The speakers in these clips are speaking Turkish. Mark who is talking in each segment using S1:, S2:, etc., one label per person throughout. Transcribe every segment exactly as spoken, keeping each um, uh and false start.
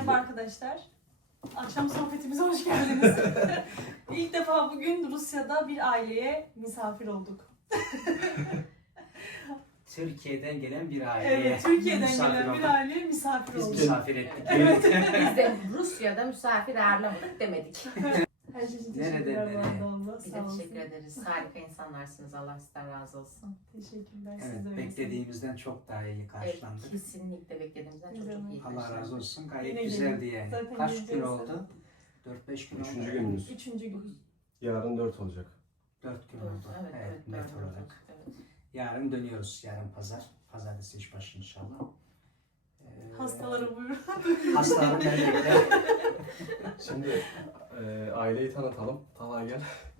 S1: Merhaba arkadaşlar. Akşam sohbetimize hoş geldiniz. İlk defa bugün Rusya'da bir aileye misafir olduk.
S2: Türkiye'den gelen bir aileye
S1: Evet, Türkiye'den
S2: misafir
S1: gelen bir
S2: olduk.
S1: aileye misafir
S2: Biz
S1: olduk.
S2: misafir ettik.
S1: Evet.
S3: Biz de Rusya'da misafir ağırlamadık demedik.
S1: Her şey için
S2: Nereden
S1: teşekkürler
S2: nereye?
S1: bu arada abla.
S3: Biz
S1: Sağ
S3: de
S1: olsun.
S3: teşekkür ederiz. Harika insanlarsınız. Allah sizden razı olsun.
S1: Teşekkürler. Siz de
S2: Evet,
S1: öylesiniz.
S2: beklediğimizden çok daha iyi
S3: Evet,
S2: karşılandık.
S3: kesinlikle beklediğimizden çok çok iyi
S2: Allah
S3: karşılandık.
S2: razı olsun. Gayet
S1: Yine
S2: güzeldi
S1: gelin.
S2: yani.
S1: Zaten
S2: Kaç gün
S1: geleceğiz.
S2: oldu? dört beş gün oldu.
S4: Üçüncü günümüz.
S1: Üçüncü gün.
S4: Yarın dört olacak.
S2: dört gün
S3: Dört,
S2: oldu.
S3: evet,
S2: Evet,
S3: evet,
S2: net
S3: dört
S2: olarak.
S3: oldu. Evet.
S2: Yarın dönüyoruz. Yarın pazar. Pazartesi işbaşı inşallah. Ee,
S1: Hastalara buyurun.
S2: Hastaların memlekte.
S4: Şimdi e, aileyi tanıtalım. Talha gel.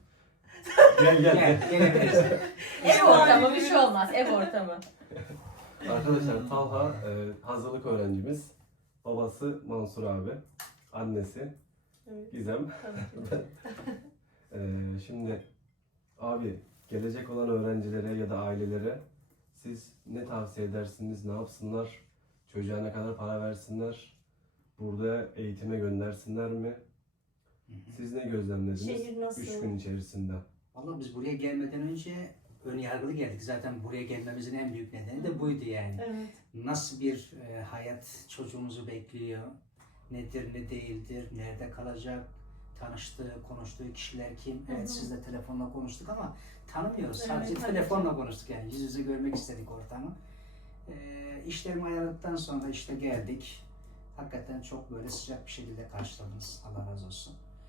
S4: gel gel gel.
S2: Gel, gelebilirsin.
S3: Ev ortamı bir şey olmaz. Ev ortamı.
S4: Arkadaşlar Talha e, hazırlık öğrencimiz. Babası Mansur abi. Annesi
S1: Evet,
S4: Gizem.
S1: tabii ki.
S4: E, şimdi abi gelecek olan öğrencilere ya da ailelere siz ne tavsiye edersiniz? Ne yapsınlar? Çocuğa ne kadar para versinler? Burada eğitime göndersinler mi? Siz ne gözlemlediniz?
S1: Şehir nasıl?
S4: Üç gün içerisinde.
S2: Vallahi biz buraya gelmeden önce ön yargılı geldik. Zaten buraya gelmemizin en büyük nedeni de buydu yani.
S1: Evet.
S2: Nasıl bir e, hayat çocuğumuzu bekliyor? Nedir, ne değildir? Nerede kalacak? Tanıştığı, konuştuğu kişiler kim? Evet,
S1: Hı hı.
S2: sizle telefonla konuştuk ama tanımıyoruz.
S1: Evet,
S2: Sadece
S1: tabii
S2: telefonla
S1: ki.
S2: konuştuk yani. Yüz yüze görmek istedik ortamı. E, işlerimi ayarladıktan sonra işte geldik. Hakikaten çok böyle sıcak bir şekilde karşıladınız. Allah razı olsun.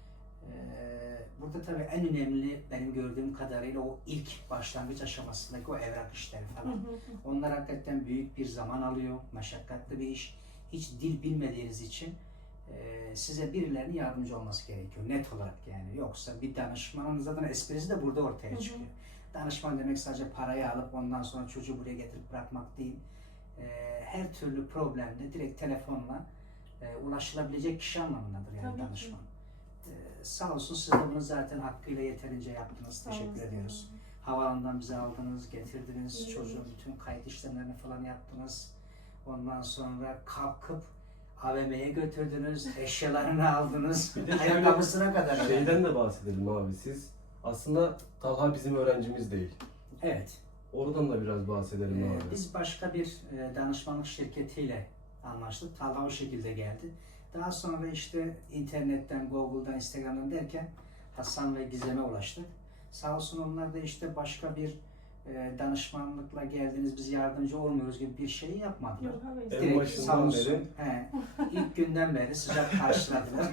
S2: Ee, Burada tabii en önemli benim gördüğüm kadarıyla o ilk başlangıç aşamasındaki o evrak işleri
S1: Hı
S2: falan.
S1: hı hı.
S2: Onlar hakikaten büyük bir zaman alıyor, meşakkatli bir iş. Hiç dil bilmediğiniz için e, size birilerinin yardımcı olması gerekiyor net olarak yani. Yoksa bir danışmanın zaten esprisi de burada ortaya
S1: Hı hı.
S2: çıkıyor. Danışman demek sadece parayı alıp ondan sonra çocuğu buraya getirip bırakmak değil. E, her türlü problemde direkt telefonla e, ulaşılabilecek kişi anlamındadır yani
S1: Tabii ki.
S2: danışman. Ee, sağ olsun siz de bunu zaten hakkıyla yeterince yaptınız.
S1: Sağ
S2: Teşekkür
S1: olsun.
S2: ediyoruz. Havaalanından bizi aldınız, getirdiniz.
S1: Evet.
S2: Çocuğun bütün kayıt işlemlerini falan yaptınız. Ondan sonra kalkıp A V M'ye götürdünüz, eşyalarını aldınız.
S4: Bir de şöyle-
S2: Ayakkabısına kadar.
S4: Şeyden de bahsedelim abi. Siz aslında Talha bizim öğrencimiz değil.
S2: Evet.
S4: Oradan da biraz bahsedelim
S2: Ee,
S4: abi.
S2: biz başka bir e, danışmanlık şirketiyle anlaştık. Talha o şekilde geldi. Daha sonra işte internetten, Google'dan, Instagram'dan derken Hasan ve Gizem'e ulaştık. Sağ olsun onlar da işte başka bir e, danışmanlıkla geldiniz, biz yardımcı olmuyoruz gibi bir şey yapmadılar.
S1: Yok, hayır.
S4: En
S2: Direkt
S4: başından
S2: sağ olsun,
S4: beri-
S2: he, ilk günden beri sıcak karşıladılar.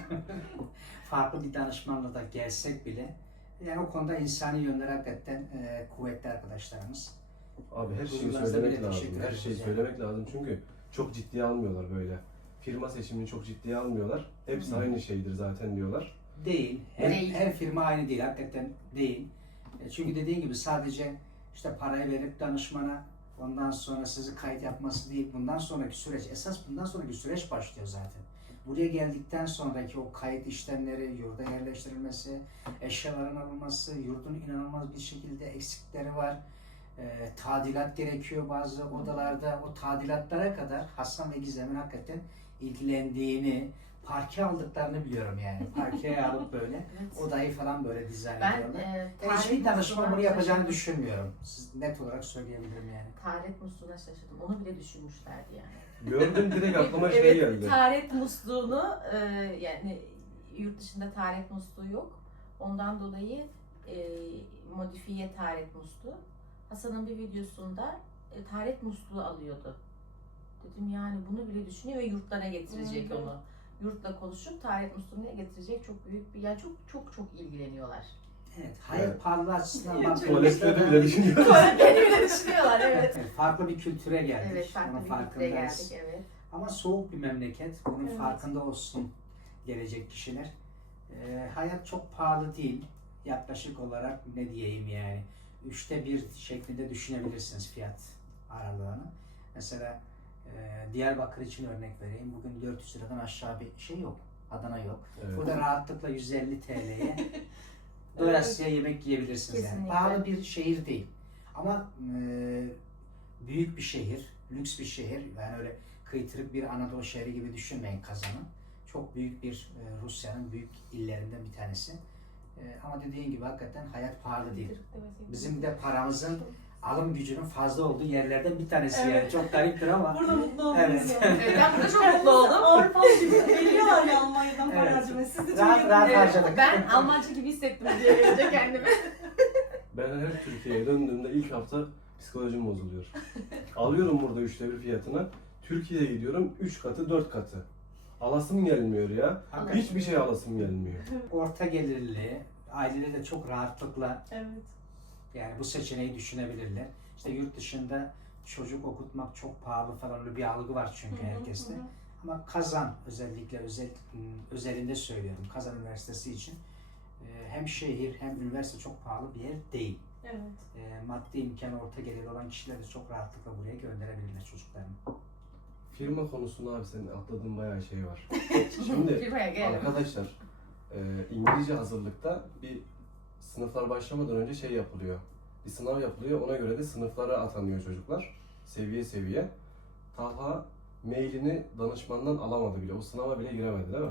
S2: Farklı bir danışmanla da gelsek bile yani o konuda insani yönleri hakikaten e, kuvvetli arkadaşlarımız.
S4: Abi her şeyi
S2: Huzurlarınızda
S4: söylemek
S2: bile
S4: lazım.
S2: teşekkür
S4: Her
S2: ederiz
S4: şeyi
S2: yani.
S4: söylemek lazım çünkü çok ciddiye almıyorlar böyle. Firma seçimini çok ciddiye almıyorlar. Hepsi
S2: Hı.
S4: aynı şeydir zaten diyorlar.
S2: Değil. Her,
S3: Değil.
S2: her firma aynı değil. Hakikaten değil. E, Çünkü dediğin gibi sadece işte parayı verip danışmana ondan sonra sizi kayıt yapması değil. Bundan sonraki süreç, esas bundan sonraki süreç başlıyor zaten. Buraya geldikten sonraki o kayıt işlemleri, yurda yerleştirilmesi, eşyaların alınması, yurdun inanılmaz bir şekilde eksikleri var. E, tadilat gerekiyor bazı odalarda. O tadilatlara kadar Hasan ve Gizem'in hakikaten ilgilendiğini, parke aldıklarını biliyorum yani. Parkeye alıp böyle
S3: Evet.
S2: odayı falan böyle dizayn
S3: Ben
S2: ediyorlar.
S3: e,
S2: Ben hiçbir
S3: taharet
S2: danışman bunu
S3: musluğuna
S2: yapacağını
S3: şaşırdım.
S2: düşünmüyorum. Siz net olarak söyleyebilirim yani.
S3: Taharet musluğuna şaşırdım. Onu bile düşünmüşlerdi yani.
S4: Gördüm direkt aklıma şey
S3: Evet,
S4: geldi.
S3: taharet musluğunu e, yani yurt dışında taharet musluğu yok. Ondan dolayı e, modifiye taharet musluğu. Hasan'ın bir videosunda e, taharet musluğu alıyordu. Dedim yani bunu bile düşünüyor ve yurtlara getirecek
S1: Hı hı.
S3: onu. Yurtla konuşup taharet musluğunu getirecek çok büyük bir, yani çok çok çok ilgileniyorlar.
S2: Evet, hayır
S4: Evet.
S2: pahalı açısından
S4: Tuvaletleri
S2: baktığımızda
S4: de
S2: da
S4: bile düşünüyorum.
S3: Beni bile düşünüyorlar, evet.
S2: evet, farklı bir kültüre geldik.
S3: Evet, farklı
S2: Bunun
S3: bir noktaya
S2: farkındayız.
S3: geldik, evet.
S2: Ama soğuk bir memleket. Bunun
S1: Evet.
S2: farkında olsun gelecek kişiler. Ee, hayat çok pahalı değil. Yaklaşık olarak ne diyeyim yani. Üçte bir şeklinde düşünebilirsiniz fiyat aralığını. Mesela e, Diyarbakır için örnek vereyim. Bugün dört yüz liradan aşağı bir şey yok. Adana yok.
S4: Evet.
S2: Burada rahatlıkla yüz elli T L'ye doyasıya yemek yiyebilirsiniz yani.
S3: Kesinlikle.
S2: Pahalı bir şehir değil. Ama e, büyük bir şehir, lüks bir şehir. Yani öyle kıytırık bir Anadolu şehri gibi düşünmeyin Kazan'ı. çok büyük bir e, Rusya'nın büyük illerinden bir tanesi. E, ama dediğin gibi hakikaten hayat pahalı değil. Bizim de paramızın alım gücünün fazla olduğu yerlerden bir tanesi
S1: Evet.
S2: yani. Çok gariptir ama.
S1: Burada mutlu oldunuz.
S2: Evet.
S1: yani.
S3: Evet, ben burada çok mutlu oldum.
S1: Avrupa gibi geliyorlar ya Almanya'dan para
S2: Evet.
S1: harcamaya. Siz de
S2: Rahat
S1: Türkiye'den
S2: rahat
S1: geliyorsunuz.
S2: harcadık.
S3: Ben Almanca gibi hissettim diye gelince kendimi.
S4: Ben her Türkiye'ye döndüğümde ilk hafta psikolojim bozuluyor. Alıyorum burada üçte bir fiyatına. Türkiye'ye gidiyorum üç katı dört katı. Alasım gelmiyor ya.
S2: Hakikaten.
S4: Hiçbir şey alasım gelmiyor.
S2: Orta gelirli aileler de çok rahatlıkla
S1: Evet.
S2: yani bu seçeneği düşünebilirler. İşte yurt dışında çocuk okutmak çok pahalı falan öyle bir algı var çünkü
S1: Hı hı,
S2: herkeste.
S1: hı hı.
S2: Ama Kazan özellikle özel özelinde söylüyorum Kazan Üniversitesi için e, hem şehir hem üniversite çok pahalı bir yer değil.
S1: Evet.
S2: E, maddi imkanı orta gelirli olan kişiler de çok rahatlıkla buraya gönderebilirler çocuklarını.
S4: Firma konusunda abi senin atladığın bayağı şey var. Şimdi
S3: Firmaya gelelim.
S4: arkadaşlar e, İngilizce hazırlıkta bir sınıflar başlamadan önce şey yapılıyor. Bir sınav yapılıyor. Ona göre de sınıflara atanıyor çocuklar. Seviye seviye. Talha mailini danışmandan alamadı bile. O sınava bile giremedi değil mi?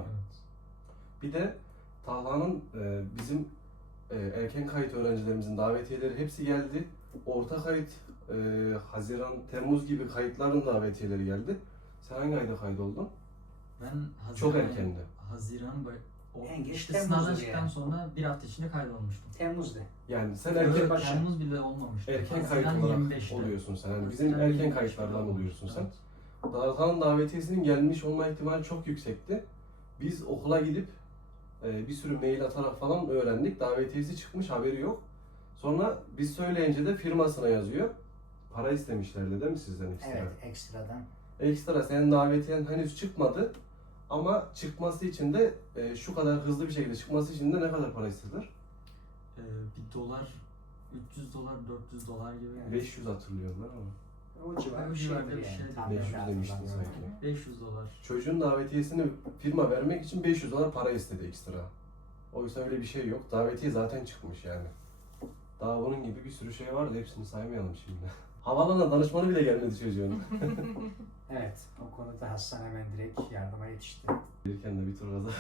S4: Bir de Talha'nın e, bizim e, erken kayıt öğrencilerimizin davetiyeleri hepsi geldi. Orta kayıt e, Haziran, Temmuz gibi kayıtların davetiyeleri geldi. Sen hangi ayda kaydoldun?
S5: Ben Haziran,
S4: Çok erkendi.
S5: Haziran boy- o
S2: En geç
S5: işte
S2: Temmuz'dur
S5: sınavdan çıktıktan
S2: yani.
S5: sonra bir hafta içinde kaydolmuştum.
S2: Temmuz'da.
S4: Yani sen
S5: Erken
S4: erken
S2: başı.
S5: Temmuz bile olmamıştı.
S4: erken
S5: Haziran
S4: kayıt olarak
S5: yirmi beşte.
S4: oluyorsun sen. Yani bizim
S5: Haziran
S4: erken
S5: yirmi beşte
S4: kayıtlardan oluyorsun sen.
S5: Evet.
S4: Talha'nın davetiyesinin gelmiş olma ihtimali çok yüksekti. Biz okula gidip e, bir sürü mail atarak falan öğrendik. Davetiyesi çıkmış, haberi yok. Sonra biz söyleyince de firmasına yazıyor. Para istemişlerdi değil mi sizden ekstra?
S2: Evet, ekstradan.
S4: Ekstra senin davetiyen henüz çıkmadı. Ama çıkması için de e, şu kadar hızlı bir şekilde çıkması için de ne kadar para istediler?
S5: Ee, bir dolar, üç yüz dolar, dört yüz dolar gibi.
S2: Evet.
S4: beş yüz hatırlıyorum ben ama.
S2: O civar
S5: O
S2: bir
S5: civarda
S2: şeydir
S5: bir
S2: yani.
S5: şeydir.
S2: Tam
S4: beş yüz
S2: böyle
S4: demiştin
S2: hatırlamıyorum.
S4: sanki.
S5: beş yüz dolar.
S4: Çocuğun davetiyesini firma vermek için beş yüz dolar para istedi ekstra. Oysa öyle bir şey yok. Davetiye zaten çıkmış yani. Daha bunun gibi bir sürü şey vardı. Hepsini saymayalım şimdi. Havaalanına danışmanı bile gelmedi çocuğun.
S2: Evet, o konuda Hasan hemen direkt yardıma yetişti.
S4: Gelirken de bir tur kaza.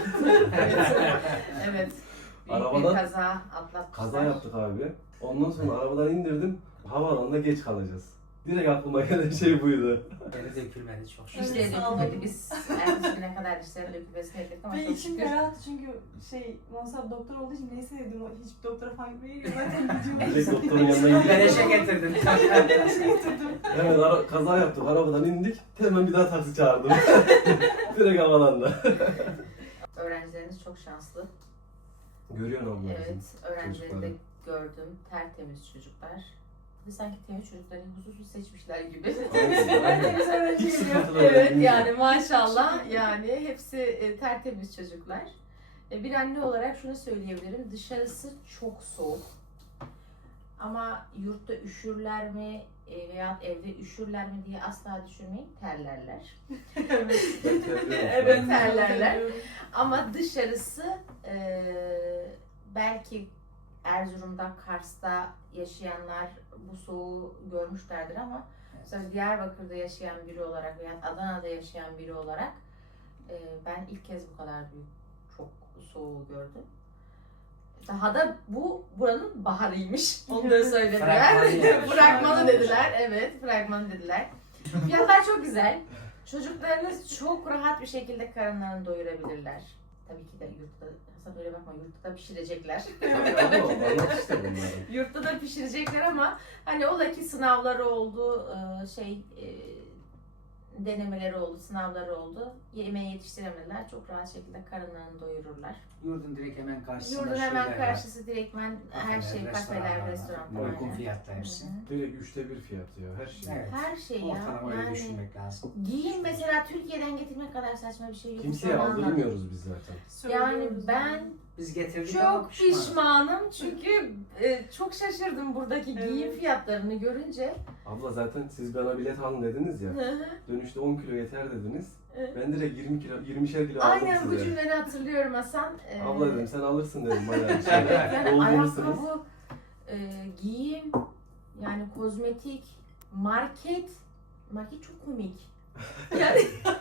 S3: Evet. Büyük
S4: Arabadan-
S3: bir kaza atlatmışlar.
S4: Kaza yaptık abi. Ondan sonra arabadan indirdim. Havaalanında geç kalacağız. Direkt aklıma gelen şey buydu.
S2: Beni dökülmedi çok şükür.
S3: Dişleri
S1: Evet, sağ olun.
S3: dökülmedi. Biz ertesi güne kadar dişlerin dökülmesini bekledik ama
S1: Ve
S3: çok
S1: içim
S3: şükür.
S1: rahat çünkü şey Mansur doktor olduğu için neyse dedim o hiç doktora falan gitmeye zaten gidiyorum.
S4: Direkt doktorun yanına gittik.
S2: Beleşe getirdim.
S1: Beleşe getirdim.
S4: Hemen ara- kaza yaptık. Arabadan indik. Hemen bir daha taksi çağırdım. Direkt havalanda.
S3: Öğrencileriniz çok şanslı.
S4: Görüyorsun abla bizim.
S3: Evet, öğrencileri de
S4: çocukları.
S3: gördüm. Tertemiz çocuklar. Ve sanki temiz çocukları huzursuz seçmişler gibi.
S4: Aynen, aynen.
S1: Temiz öğrenci
S4: Hiç
S1: geliyor.
S4: sıkıntılı
S3: Evet
S4: öğrencimiz yok.
S3: yani maşallah yani hepsi e, tertemiz çocuklar. E, bir anne olarak şunu söyleyebilirim. Dışarısı çok soğuk. Ama yurtta üşürler mi e, veya evde üşürler mi diye asla düşünmeyin. Terlerler.
S1: Evet.
S4: Ben terliyorum şu an.
S3: Evet. terlerler. Ama dışarısı e, belki Erzurum'da, Kars'ta yaşayanlar bu soğuğu görmüşlerdir ama mesela Diyarbakır'da yaşayan biri olarak veya Adana'da yaşayan biri olarak e, ben ilk kez bu kadar büyük çok soğuğu gördüm. Daha da bu buranın baharıymış. Onları söylediler.
S2: Fragmanı yani.
S3: Fragmanı dediler. Evet, fragmanı dediler. Fiyatlar çok güzel. Çocuklarınız çok rahat bir şekilde karınlarını doyurabilirler. Tabii ki de yurtta, Hasan öyle bakma, yurtta da pişirecekler.
S4: Tabii ama anlat işte bunları.
S3: Yurtta da pişirecekler ama hani ola ki sınavları oldu, e, şey e, denemeleri oldu, sınavları oldu. Yemeği yetiştiremediler. Çok rahat şekilde karınlarını doyururlar.
S2: Yurdun direkt hemen karşısında
S3: Yurdun hemen
S2: şeyler var.
S3: karşısı direktmen her
S2: Kafeler,
S3: şey,
S2: restoranlar
S3: kafeler,
S2: var.
S3: restoranlar.
S2: Uygun
S3: aynen.
S2: fiyatlar hepsi.
S3: Hı hı.
S4: Direkt üçte bir fiyatı ya her şey.
S2: Evet.
S3: Her şey ya.
S2: Ortalama öyle
S3: Yani
S2: düşünmek lazım.
S3: giyim mesela Türkiye'den getirmek kadar saçma bir şey yok.
S4: Kimseye
S3: Onu anladım.
S4: aldırmıyoruz biz zaten.
S3: Yani
S1: Söylüyoruz
S3: ben
S2: Biz getirdik ama
S3: çok
S2: pişmanız.
S3: pişmanım çünkü e, çok şaşırdım buradaki giyim
S1: Evet.
S3: fiyatlarını görünce.
S4: Abla zaten siz bana bilet alın dediniz ya. Dönüşte on kilo yeter dediniz.
S3: Evet.
S4: Ben direkt yirmi kilo, yirmişer kilo aldım
S3: Aynen bu
S4: size.
S3: cümleleri hatırlıyorum Hasan. Ee,
S4: Abla dedim sen alırsın dedim bayağı bir şey.
S3: Yani
S4: Doldurursunuz.
S3: ayakkabı, e, giyim, yani kozmetik, market, market çok komik. Yani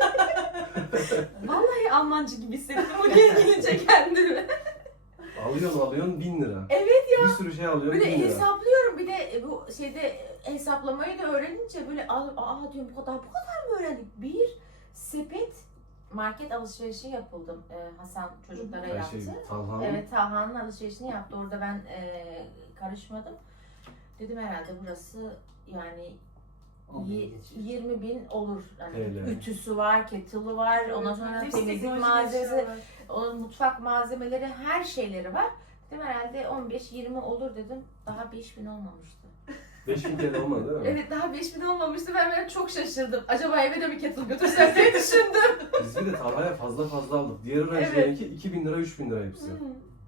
S3: vallahi Almancı gibi hissettim o gelince kendimi.
S4: Alıyorsun alıyorsun bin lira.
S3: Evet
S4: ya. Bir sürü şey alıyorsun
S3: Böyle
S4: bin lira.
S3: hesaplıyorum bir de bu şeyde hesaplamayı da öğrenince böyle al- aa diyorum bu kadar bu kadar mı öğrendik? Bir sepet market alışverişi yapıldım. Ee, Hasan çocuklara
S4: Her
S3: yaptı.
S4: şey Talha'nın.
S3: Evet, Talha'nın alışverişini yaptı. Orada ben e, karışmadım. Dedim herhalde burası yani
S2: on bin
S3: y-
S2: geçir.
S3: yirmi bin olur. Yani
S4: T L.
S3: ütüsü var, kettle'ı var, ondan sonra
S1: Hepsi
S3: temizlik
S1: teknolojik
S3: malzemesi,
S1: eşyalar.
S3: onun mutfak malzemeleri, her şeyleri var. Dedim herhalde on beş yirmi olur dedim. Daha beş bin olmamıştı.
S4: beş bin T L olmadı değil mi?
S3: Evet, daha beş bin olmamıştı. Ben böyle çok şaşırdım. Acaba eve de bir kettle götürsem diye düşündüm.
S4: Biz bir de Talha'ya fazla fazla aldık. Diğer öğrencilerinki iki bin lira üç bin lira hepsi.
S3: Hmm.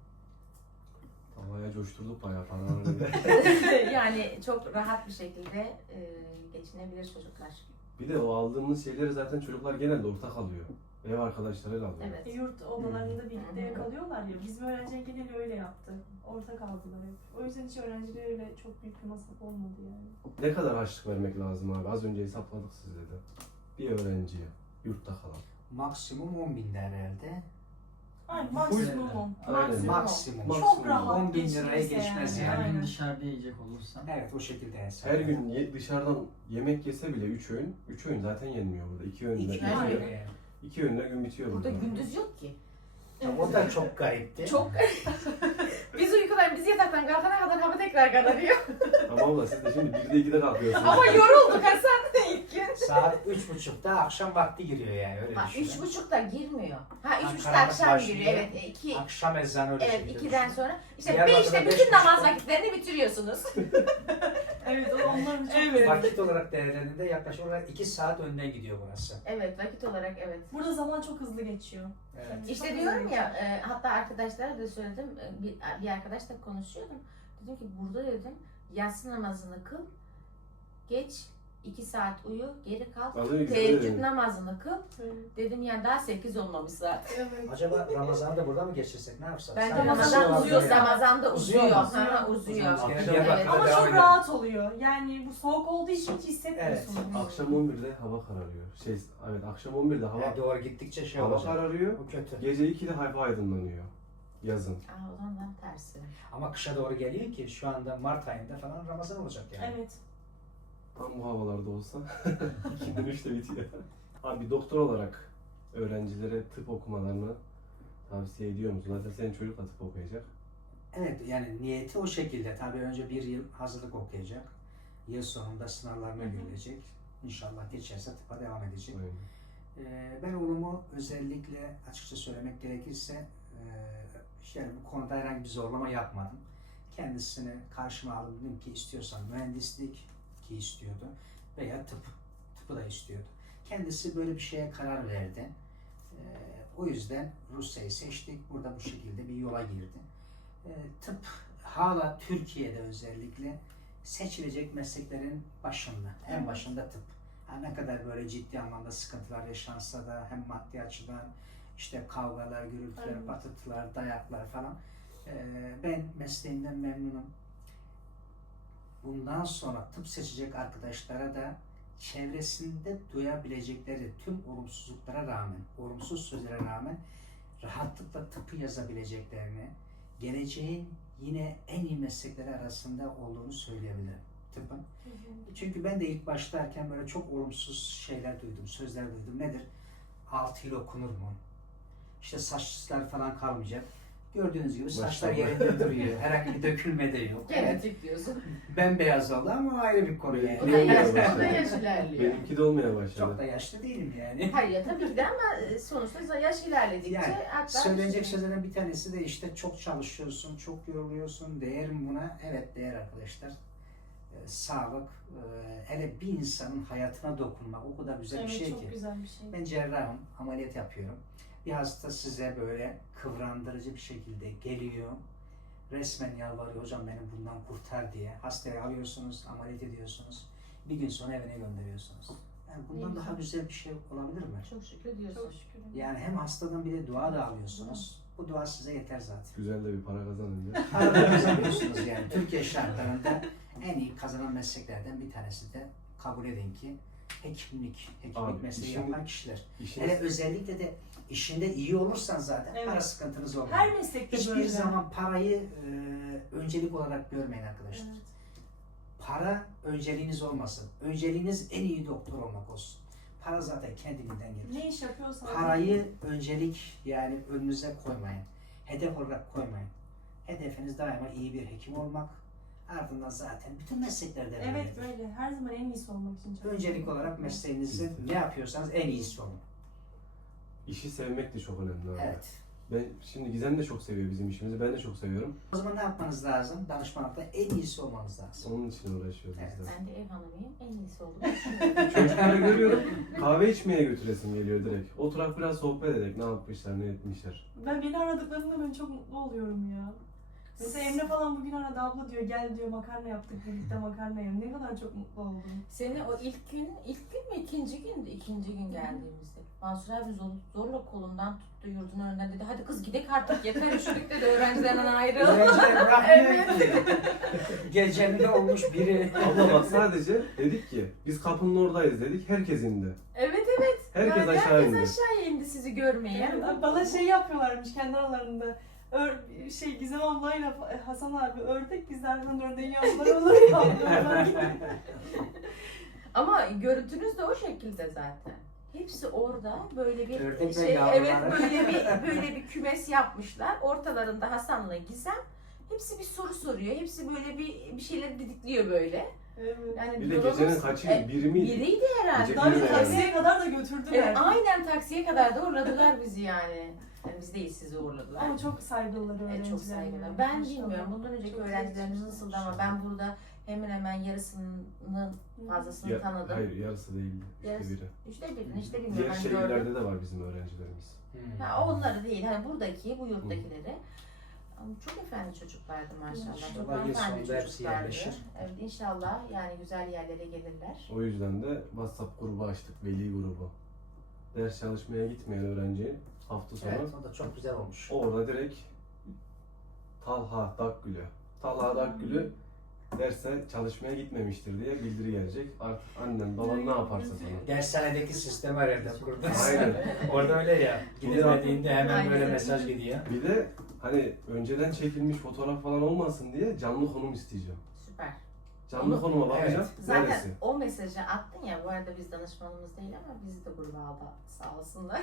S4: Talha'ya coşturduk bayağı paraları.
S3: Yani çok rahat bir şekilde e, geçinebilir çocuklar.
S4: Bir de o aldığımız şeyleri zaten çocuklar genelde ortak alıyor. Ev arkadaşlarıyla alıyor.
S3: Evet.
S1: E, Yurt odalarında birlikte
S3: Hı hı.
S1: kalıyorlar ya. Bizim öğrenciler geneli öyle yaptı. Ortak aldılar hep. O yüzden hiç öğrencilere öyle çok büyük bir masraf olmadı yani.
S4: Ne kadar harçlık vermek lazım abi? Az önce hesapladık sizle de. Bir öğrenciye, yurtta kalan.
S2: Maksimum on bin herhalde.
S1: Aynen maksimum on.
S4: Aynen.
S3: Maksimum.
S2: Maksimum.
S1: Çok rahat
S2: on bin liraya
S1: geçinirse
S2: geçmez
S1: yani.
S2: yani.
S5: Her gün
S1: Aynen.
S5: dışarıda yiyecek olursan.
S2: Evet o şekilde hesap.
S4: Her gün ye- dışarıdan yemek yese bile üç öğün, üç öğün zaten yenmiyor burada. iki öğünle
S2: İki
S4: bitiyor.
S3: Aynen.
S2: liraya.
S4: İki öğünle gün bitiyor
S3: Burada
S4: burada.
S3: gündüz yok ki.
S2: Tabii o da çok garipti.
S3: Çok. Biz uykudan, biz yataktan kalkana kadar hava tekrar kararıyor.
S4: Ama abla siz de şimdi birde ikide kalkıyorsunuz.
S3: Ama yorulduk Hasan ilk gün.
S2: Saat üç buçukta akşam vakti giriyor yani öyle
S3: Ha,
S2: düşünün.
S3: üç buçukta girmiyor. Ha üç buçukta
S2: karanlık
S3: akşam
S2: başlıyor.
S3: giriyor. Evet, e, iki.
S2: Akşam ezanı öyle
S3: Evet,
S2: şekilde
S3: ikiden
S2: düşünün.
S3: sonra. İşte
S2: Diyarbakır'da
S3: beşte
S2: beş
S3: bütün namaz
S2: buçukta.
S3: vakitlerini bitiriyorsunuz.
S1: Evet o onların çok
S3: Evet.
S2: Vakit olarak değerlendiğinde yaklaşık olarak iki saat önden gidiyor burası.
S3: Evet, vakit olarak evet.
S1: Burada zaman çok hızlı geçiyor.
S2: Evet.
S3: İşte
S1: Çok
S3: diyorum
S1: hızlı
S3: ya,
S1: geçiyor.
S3: e, hatta arkadaşlara da söyledim, e, bir, bir arkadaşla konuşuyordum. Dedim ki burada dedim, yatsı namazını kıl, geç, iki saat uyu, geri kalk,
S4: Az önce güzel
S3: teheccüd
S4: dedin.
S3: namazını kıl.
S1: Evet.
S3: Dedim ya daha sekiz olmamış zaten.
S1: Evet.
S2: Acaba Ramazan'ı da burada mı geçirsek ne yapsak?
S3: Bence
S2: Sadece
S3: Ramazan
S2: Ramazan
S3: uzuyor,
S2: yani.
S3: Ramazan'da
S2: Uzuyor
S3: uzuyor.
S2: mu?
S3: Ha, uzuyor.
S2: Uzuyor.
S3: Evet.
S2: Diyarbakır'da
S1: Ama
S2: devam
S1: çok
S2: edelim.
S1: rahat oluyor. Yani bu soğuk olduğu için hiç hissetmiyorsunuz.
S4: Akşam on birde hava kararıyor. Şey, evet akşam on birde hava
S2: Yani doğru gittikçe şey
S4: hava
S2: olacak.
S4: kararıyor.
S2: Bu kötü.
S4: Gece ikide hava aydınlanıyor. Yazın.
S3: Aa, o zaman tam tersi.
S2: Ama kışa doğru geliyor ki şu anda Mart ayında falan Ramazan olacak yani.
S1: Evet.
S4: Tam bu havalarda olsa ikiden üçte bitiyor. Abi doktor olarak öğrencilere tıp okumalarını tavsiye ediyor musun? Zaten senin çocuk da tıp okuyacak.
S2: Evet yani niyeti o şekilde. Tabii önce bir yıl hazırlık okuyacak. Yıl sonunda sınavlarına girilecek. İnşallah geçerse tıpa devam edecek.
S4: Aynen.
S2: Ee, ben oğlumu özellikle açıkça söylemek gerekirse e, yani bu konuda herhangi bir zorlama yapmadım. Kendisini karşıma aldım, dedim ki istiyorsan mühendislik ki istiyordu veya tıp, tıpı da istiyordu. Kendisi böyle bir şeye karar verdi. Ee, o yüzden Rusya'yı seçtik. Burada bu şekilde bir yola girdi. Ee, tıp hala Türkiye'de özellikle seçilecek mesleklerin başında. En başında tıp. Ha, ne kadar böyle ciddi anlamda sıkıntılar yaşansa da hem maddi açıdan işte kavgalar, gürültüler,
S1: Evet.
S2: patırtılar, dayaklar falan. Ee, ben mesleğimden memnunum. Bundan sonra tıp seçecek arkadaşlara da çevresinde duyabilecekleri tüm olumsuzluklara rağmen, olumsuz sözlere rağmen rahatlıkla tıpı yazabileceklerini, geleceğin yine en iyi meslekleri arasında olduğunu söyleyebilirim tıpın. Çünkü ben de ilk başlarken böyle çok olumsuz şeyler duydum, sözler duydum. Nedir? Altı yıl okunur mu? İşte saçlar falan kalmayacak. Gördüğünüz gibi saçlar
S4: Maşallah.
S2: yerinde duruyor. Herhangi bir dökülme de yok. Evet.
S3: Genetik diyorsun.
S2: Bembeyaz oldu ama o ayrı bir konu
S3: O
S2: yani.
S3: da
S4: Olmaya
S3: yaş, o da
S4: başladı.
S3: yaş ilerliyor.
S4: Benimki de olmaya başladı.
S2: Çok da yaşlı değilim yani.
S3: Hayır ya tabii ki de ama sonuçta yaş ilerledikçe
S2: Yani
S3: hatta
S2: Söylenecek sözlerden bir tanesi de işte çok çalışıyorsun, çok yoruluyorsun. Değer mi buna? Evet değer arkadaşlar. Ee, sağlık, e, hele bir insanın hayatına dokunmak o kadar güzel
S1: Evet
S2: bir şey
S1: çok
S2: ki.
S1: güzel bir şey.
S2: Ben cerrahım, ameliyat yapıyorum. Bir hasta size böyle kıvrandırıcı bir şekilde geliyor. Resmen yalvarıyor, hocam beni bundan kurtar diye. Hastayı alıyorsunuz, ameliyat ediyorsunuz. Bir gün sonra evine gönderiyorsunuz. Yani bundan
S3: Ne
S2: daha güzel bir şey olabilir mi?
S3: çok şükür diyorsun.
S1: Çok şükür.
S2: Yani hem hastadan bir de dua da alıyorsunuz. Bu dua size yeter zaten.
S4: Güzel de bir para kazanınca.
S2: Para kazanıyorsunuz yani. Türkiye şartlarında en iyi kazanan mesleklerden bir tanesi de kabul edin ki hekimlik, hekimlik
S4: Abi,
S2: mesleği
S4: işin-
S2: yapan kişiler.
S4: İşiniz
S2: Hele özellikle de işinde iyi olursan zaten
S1: Evet.
S2: para sıkıntınız olmaz.
S1: Her meslekte
S2: Hiçbir
S1: böyle.
S2: zaman parayı e, öncelik olarak görmeyin arkadaşlar.
S1: Evet.
S2: Para önceliğiniz olmasın. Önceliğiniz en iyi doktor olmak olsun. Para zaten kendiliğinden gelir.
S1: Ne iş yapıyorsanız.
S2: Parayı öncelik yani önünüze koymayın. Hedef olarak koymayın. Hedefiniz daima iyi bir hekim olmak. Ardından zaten bütün mesleklerde
S1: Evet
S2: böyledir.
S1: böyle. Her zaman en iyisi olmak için çalışıyorum.
S2: Öncelik olarak mesleğinizde ne yapıyorsanız en iyisi olun.
S4: işi sevmek de çok önemli abi.
S2: Evet.
S4: Ben şimdi Gizem de çok seviyor bizim işimizi. Ben de çok seviyorum.
S2: O zaman ne yapmanız lazım? Danışmanlıkta en iyisi olmanız lazım.
S4: Onun için uğraşıyoruz
S2: Evet.
S4: biz de.
S3: Ben de ev hanımıyım. En iyisi olduğunu düşünüyorum.
S4: Çocukları görüyorum. Kahve içmeye götüresim geliyor direkt. Oturak biraz sohbet ederek ne yapmışlar, ne etmişler.
S1: Ben beni aradıklarında ben çok mutlu oluyorum ya. Mesela Emre falan bugün aradı, abla diyor gel diyor makarna yaptık birlikte makarna yiyelim. Ne kadar çok mutlu oldum.
S3: Seni o ilk gün, ilk gün mü ikinci gündü? İkinci gün geldiğimizde. Mansur abi zor, zorla kolundan tuttu yurdun önünden dedi. Hadi kız gidek artık yeter üşüdük dedi öğrencilerden ayrıl.
S2: Öğrenciler bırakmıyor
S3: Evet.
S2: ki. Gecelerinde olmuş biri.
S4: Abla bak sadece dedik ki biz kapının oradayız dedik. Herkes indi.
S3: Evet evet.
S4: Herkes
S3: Yani
S4: aşağı
S3: herkes
S4: indi.
S3: aşağıya indi sizi görmeye.
S1: Evet, bana şey yapıyorlarmış kendi aralarında. Ör, şey Gizem ablayla Hasan abi ördek biz arkadan ördeğin yanları olur ya.
S3: Ama görüntünüz de o şekilde zaten. Hepsi orada böyle bir
S2: Ördek ve
S3: şey,
S2: yavruları.
S3: evet böyle bir böyle bir kümes yapmışlar. Ortalarında Hasan'la Gizem. Hepsi bir soru soruyor. Hepsi böyle bir bir şeyleri didikliyor böyle.
S1: Evet.
S3: Yani
S4: Bir de
S3: diyoruz,
S4: gecenin kaçı?
S3: e,
S4: Biri miydi?
S3: Biriydi herhalde.
S4: Gece
S1: Daha
S4: biri
S1: bir
S4: de
S1: taksiye kadar da götürdüler.
S3: Evet, aynen taksiye kadar da uğurladılar bizi yani. Yani biz değil sizi uğurladılar.
S1: Ama çok saygılılar
S3: Evet,
S1: öğrenciler.
S3: çok saygılar.
S1: yani.
S3: Ben
S1: Maşallah.
S3: bilmiyorum bundan önceki
S1: Çok
S3: öğrencilerimiz
S1: iyi.
S3: nasıldı ama ben burada hemen hemen yarısının fazlasını
S4: Ya-
S3: tanıdım.
S4: hayır yarısı değildi. Üçte
S3: Yarısı-
S4: biri.
S3: Üçte birini işte
S4: Diğer
S3: bilmiyorum. Ben gördüm.
S4: şehirlerde de var bizim öğrencilerimiz.
S2: Hmm.
S3: Ha, onları değil, hani buradaki, bu yurttakileri. Ama çok efendi çocuklardı maşallah. Çok
S2: İnşallah yıl
S3: efendi
S2: sonunda hepsi
S3: çocuklardı.
S2: yerleşir.
S3: Evet inşallah yani güzel yerlere gelirler.
S4: O yüzden de WhatsApp grubu açtık. Veli grubu. Ders çalışmaya gitmeyen öğrenci hafta sonu
S2: Evet, o da çok güzel olmuş.
S4: orada direkt Talha Dakgül'ü. Talha Dakgül'ü derse çalışmaya gitmemiştir diye bildiri gelecek. Artık annen baban ne yaparsa sana.
S2: Dershanedeki sistem herhalde kurdu.
S4: Aynen.
S2: Orada öyle ya. Gidemediğinde hemen böyle
S3: Aynen.
S2: mesaj gidiyor.
S4: Bir de hani önceden çekilmiş fotoğraf falan olmasın diye canlı konum isteyeceğim.
S3: Süper.
S4: Canlı konuma bakacağım.
S3: Zaten
S4: Neresi?
S3: o mesajı attın ya, bu arada biz danışmanımız değil ama bizi de gruba aldı sağ olsunlar.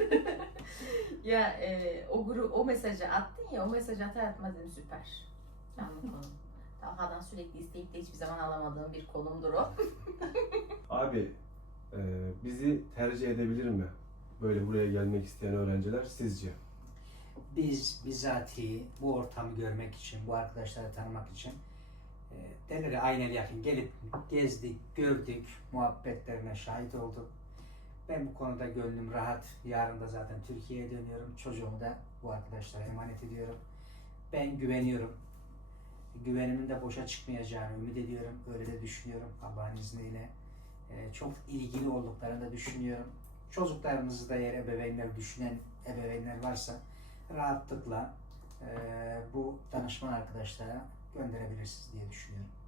S3: ya e, o gru o mesajı attın ya, o mesajı atar atmaz dedim süper. Canlı konum. Talha'dan sürekli isteyip de hiçbir zaman alamadığım bir konumdur o.
S4: Abi e, bizi tercih edebilir mi? Böyle buraya gelmek isteyen öğrenciler sizce?
S2: Biz bizatihi bu ortamı görmek için, bu arkadaşları tanımak için e, denir aynel yakın gelip gezdik, gördük, muhabbetlerine şahit olduk. Ben bu konuda gönlüm rahat. Yarın da zaten Türkiye'ye dönüyorum. Çocuğumu da bu arkadaşlara emanet ediyorum. Ben güveniyorum. Güvenimin de boşa çıkmayacağını ümit ediyorum. Öyle de düşünüyorum Allah'ın izniyle. E, çok ilgili olduklarını da düşünüyorum. Çocuklarınızı da eğer ebeveynler düşünen ebeveynler varsa rahatlıkla e, bu danışman arkadaşlara gönderebilirsiniz diye düşünüyorum.